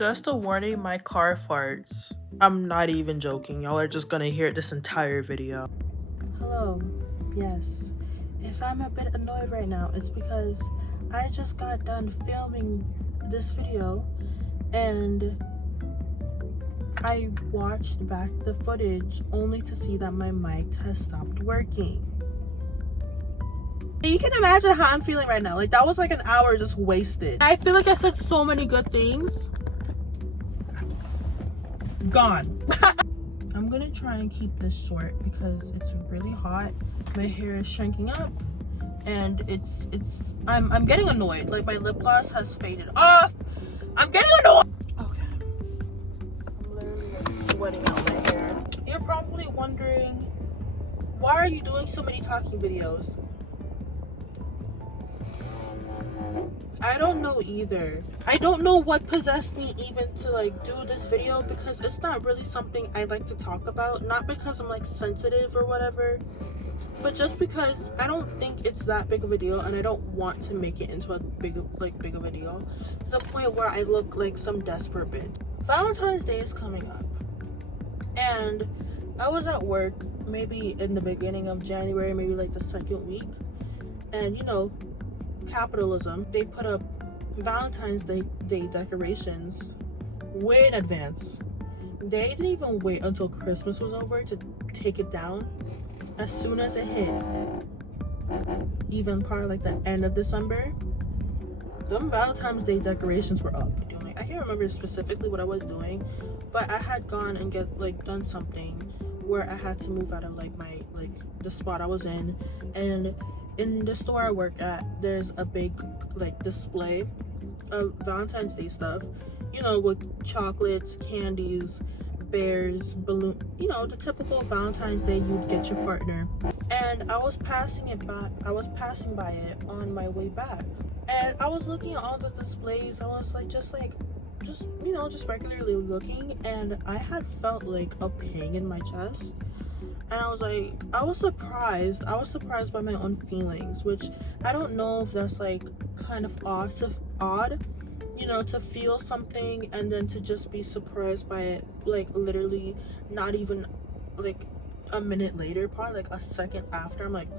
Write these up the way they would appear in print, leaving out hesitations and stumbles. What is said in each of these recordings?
Just a warning, my car farts. I'm not even joking. Y'all are just gonna hear it this entire video. Hello. Yes. If I'm a bit annoyed right now, it's because I just got done filming this video and I watched back the footage only to see that my mic has stopped working. You can imagine how I'm feeling right now. Like, that was like an hour just wasted. I feel like I said so many good things. Gone. I'm gonna try and keep this short because it's really hot. My hair is shrinking up and I'm getting annoyed. Like, my lip gloss has faded off. I'm getting annoyed. Okay. I'm literally like sweating out my hair. You're probably wondering, why are you doing so many talking videos? I don't know either. I don't know what possessed me even to like do this video because it's not really something I like to talk about. Not because I'm like sensitive or whatever, but just because I don't think it's that big of a deal and I don't want to make it into a big of a deal to the point where I look like some desperate bitch. Valentine's Day is coming up and I was at work maybe in the beginning of January, maybe like the second week, and you know, capitalism, they put up Valentine's Day decorations way in advance. They didn't even wait until Christmas was over to take it down. As soon as it hit, even probably like the end of December, them Valentine's Day decorations were up. I can't remember specifically what I was doing, but I had gone and done something where I had to move out of the spot I was in, and in the store I work at, there's a big display of Valentine's Day stuff, you know, with chocolates, candies, bears, balloon, you know, the typical Valentine's Day you'd get your partner. And I was passing by it on my way back, and I was looking at all the displays. I was just regularly looking, and I had felt like a pang in my chest. And I was surprised by my own feelings, which I don't know if that's like kind of odd, you know, to feel something and then to just be surprised by it, like literally not even like a minute later, probably like a second after. I'm like,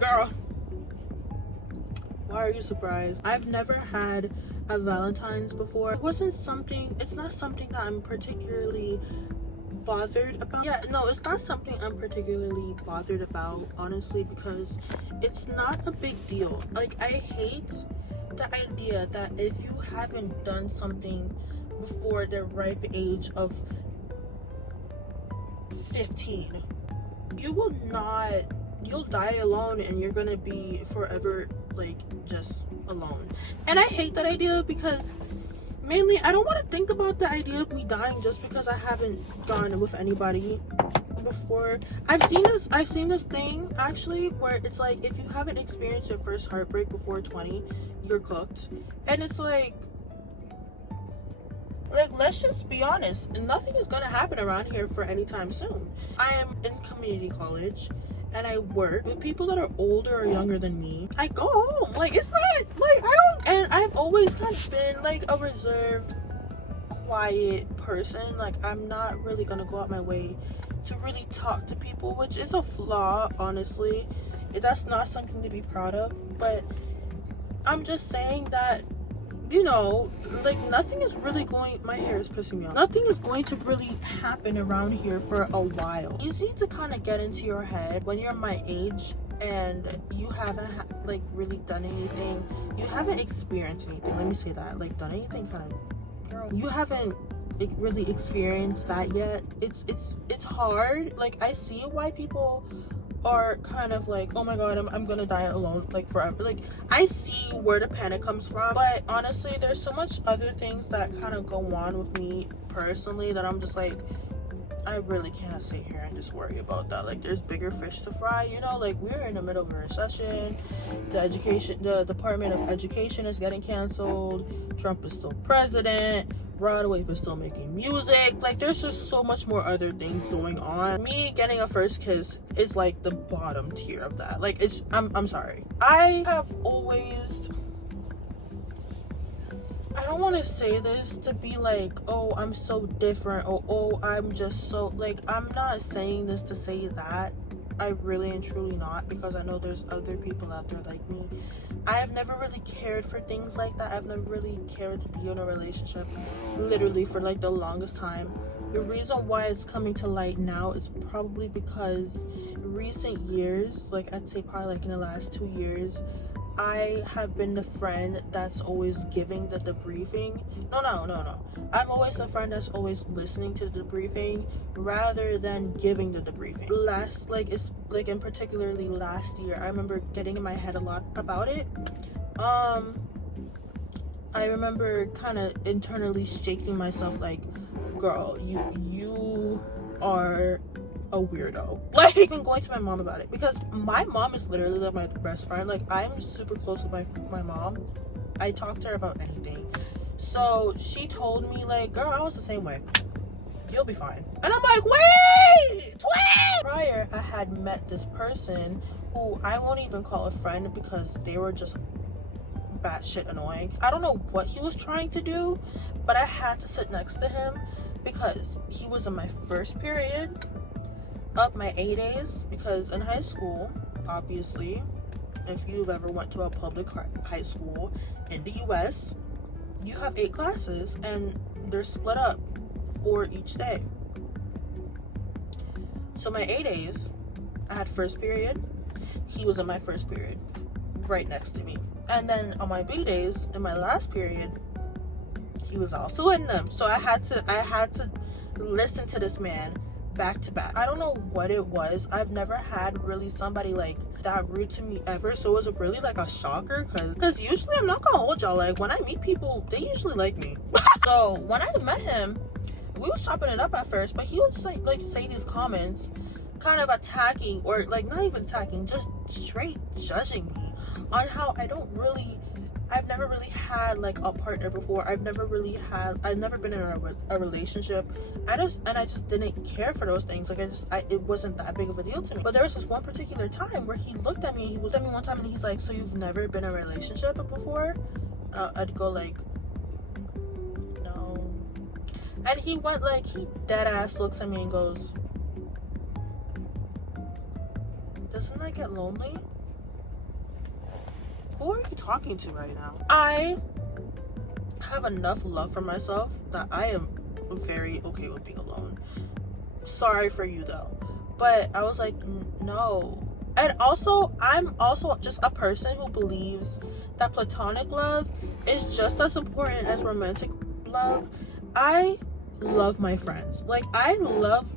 girl, why are you surprised? I've never had a Valentine's before. It's not something that I'm particularly bothered about. Yeah, no, it's not something I'm particularly bothered about, honestly, because it's not a big deal. Like, I hate the idea that if you haven't done something before the ripe age of 15, you'll die alone and you're gonna be forever just alone. And I hate that idea because mainly, I don't want to think about the idea of me dying just because I haven't gone with anybody before. I've seen this thing actually where it's like, if you haven't experienced your first heartbreak before 20, you're cooked. And it's like let's just be honest, nothing is gonna happen around here for any time soon. I am in community college and I work with people that are older or younger than me. I go home. It's not like and I've always kind of been like a reserved, quiet person. I'm not really gonna go out my way to really talk to people, which is a flaw, honestly. That's not something to be proud of, but I'm just saying that, you know, nothing is really my hair is pissing me off. Nothing is going to really happen around here for a while. You need to kind of get into your head when you're my age and you haven't really done anything. You haven't experienced anything. Let me say that. Done anything kind of, girl, you haven't really experienced that yet. It's hard. I see why people are kind of like, oh my god, I'm gonna die alone forever. I see where the panic comes from, but honestly, there's so much other things that kind of go on with me personally that I'm just like, I really can't sit here and just worry about that. There's bigger fish to fry, you know. We're in the middle of a recession. The Department of Education is getting canceled. Trump is still president. Broadway is still making music. There's just so much more other things going on. Me getting a first kiss is the bottom tier of that. I'm sorry. I have always, I don't want to say this to be like, oh, I'm so different, or oh, I'm just so, like, I'm not saying this to say that. I really and truly not, because I know there's other people out there like me. I have never really cared for things like that. I've never really cared to be in a relationship, literally, for like the longest time. The reason why it's coming to light now is probably because recent years, like I'd say probably like in the last 2 years, I have been the friend that's always giving the debriefing. No. I'm always the friend that's always listening to the debriefing rather than giving the debriefing. It's like in particularly last year, I remember getting in my head a lot about it. I remember kind of internally shaking myself like, girl, you are a weirdo. Like, even going to my mom about it, because my mom is literally like my best friend. Like, I'm super close with my mom. I talk to her about anything. So she told me, like, girl, I was the same way. You'll be fine. And I'm like, wait. Prior, I had met this person who I won't even call a friend because they were just batshit annoying. I don't know what he was trying to do, but I had to sit next to him because he was in my first period of my A days. Because in high school, obviously, if you've ever went to a public high school in the US, you have 8 classes and they're split up for each day. So my A days, I had first period. He was in my first period, right next to me. And then on my B days, in my last period, he was also in them. So I had to listen to this man back to back. I don't know what it was. I've never had really somebody like that rude to me ever. So it was really like a shocker, because usually, I'm not gonna hold y'all, like when I meet people, they usually like me. So when I met him, we was chopping it up at first, but he would say these comments kind of attacking, or like not even attacking, just straight judging me on how I've never really had like a partner before. I've never been in a relationship. I just didn't care for those things. Like it wasn't that big of a deal to me. But there was this one particular time where he looked at me. He was at me one time and he's like, "So you've never been in a relationship before?" I'd go like, "No." And he went like, he dead ass looks at me and goes, "Doesn't that get lonely?" Who are you talking to right now? I have enough love for myself that I am very okay with being alone. Sorry for you though. But I was like, no. And also, I'm also just a person who believes that platonic love is just as important as romantic love. I love my friends. Like, I love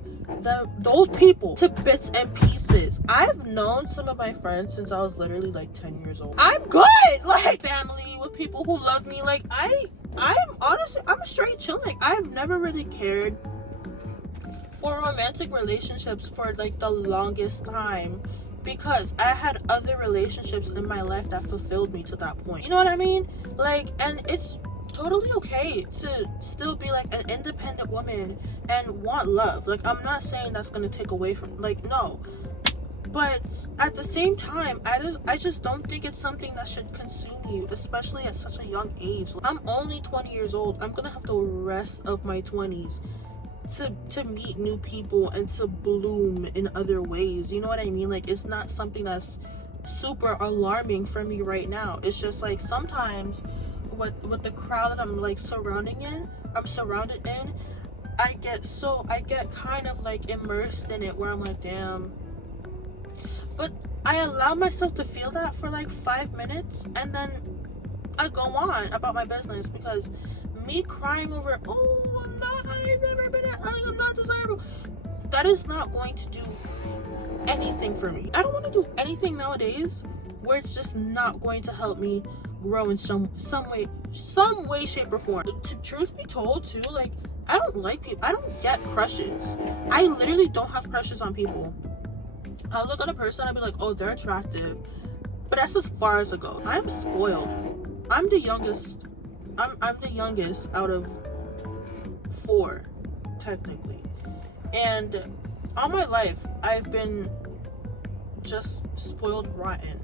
those people to bits and pieces. I've known some of my friends since I was literally like 10 years old. I'm good. Like, family with people who love me. Like, I'm honestly, I'm straight chilling. I've never really cared for romantic relationships for like the longest time, because I had other relationships in my life that fulfilled me to that point. You know what I mean? Like, and it's totally okay to still be like an independent woman and want love. Like, I'm not saying that's gonna take away from, like, no, but at the same time, I just don't think it's something that should consume you, especially at such a young age. I'm only 20 years old. I'm gonna have the rest of my 20s to meet new people and to bloom in other ways. You know what I mean? Like, it's not something that's super alarming for me right now. It's just like sometimes with the crowd that I'm like surrounded in, I get kind of like immersed in it, where I'm like, damn. But I allow myself to feel that for like 5 minutes, and then I go on about my business, because me crying over, oh, I'm not desirable, that is not going to do anything for me. I don't want to do anything nowadays where it's just not going to help me grow in some way, shape, or form. To truth be told too, like, I don't like people. I don't get crushes. I literally don't have crushes on people. I'll look at a person, I'll be like, oh, they're attractive, but that's as far as it goes. I'm spoiled. I'm the youngest. I'm the youngest out of 4, technically, and all my life I've been just spoiled rotten.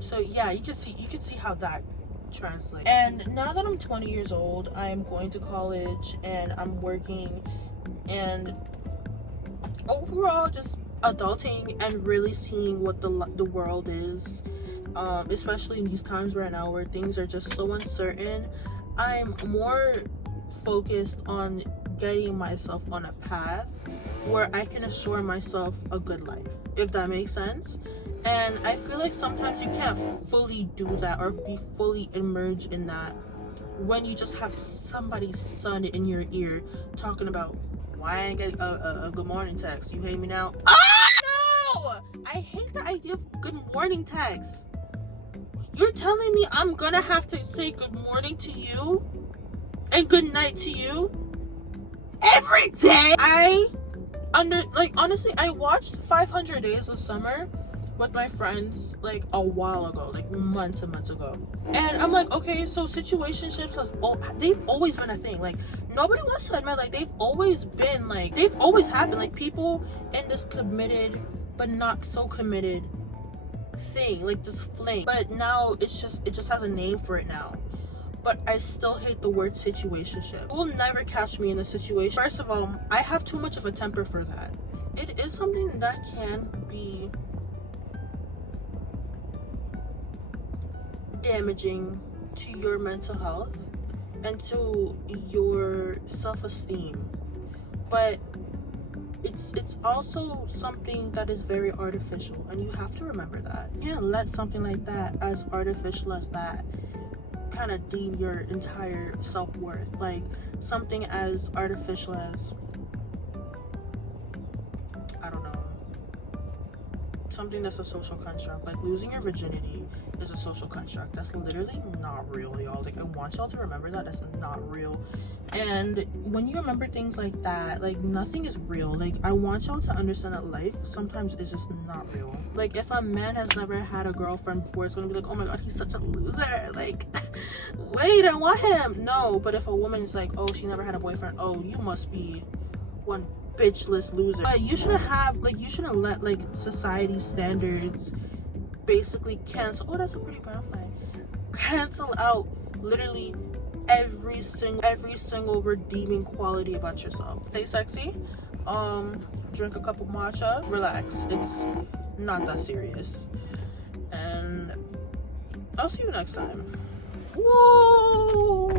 So yeah, you can see how that translate. And now that I'm 20 years old, I'm going to college and I'm working, and overall just adulting and really seeing what the world is, especially in these times right now where things are just so uncertain. I'm more focused on getting myself on a path where I can assure myself a good life, if that makes sense. And I feel like sometimes you can't fully do that or be fully immersed in that when you just have somebody's son in your ear talking about, why I ain't getting a good morning text? You hate me now? No! I hate the idea of good morning text. You're telling me I'm gonna have to say good morning to you and good night to you every day? Honestly, I watched 500 Days of Summer with my friends like a while ago, like months and months ago. And I'm like, okay, so situationships they've always been a thing. Like, nobody wants to admit, like, they've always happened. Like, people in this committed but not so committed thing, like this fling. But now it just has a name for it now. But I still hate the word situationship. You will never catch me in a situation. First of all, I have too much of a temper for that. It is something that can be damaging to your mental health and to your self-esteem. But it's also something that is very artificial, and you have to remember that. You can't let something like that, as artificial as that, kind of deem your entire self-worth. Like, something as artificial as, I don't know, something that's a social construct. Like, losing your virginity is a social construct. That's literally not real, y'all. Like, I want y'all to remember that. That's not real. And when you remember things like that, like, nothing is real. Like, I want y'all to understand that life sometimes is just not real. Like, if a man has never had a girlfriend before, it's gonna be like, oh my god, he's such a loser. Like, wait, I want him. No, but if a woman is like, oh, she never had a boyfriend, oh, you must be one bitchless loser. But you shouldn't let, like, society standards basically cancel. Oh, that's a pretty butterfly. Cancel out literally every single redeeming quality about yourself. Stay sexy, drink a cup of matcha, relax. It's not that serious. And I'll see you next time. Whoa.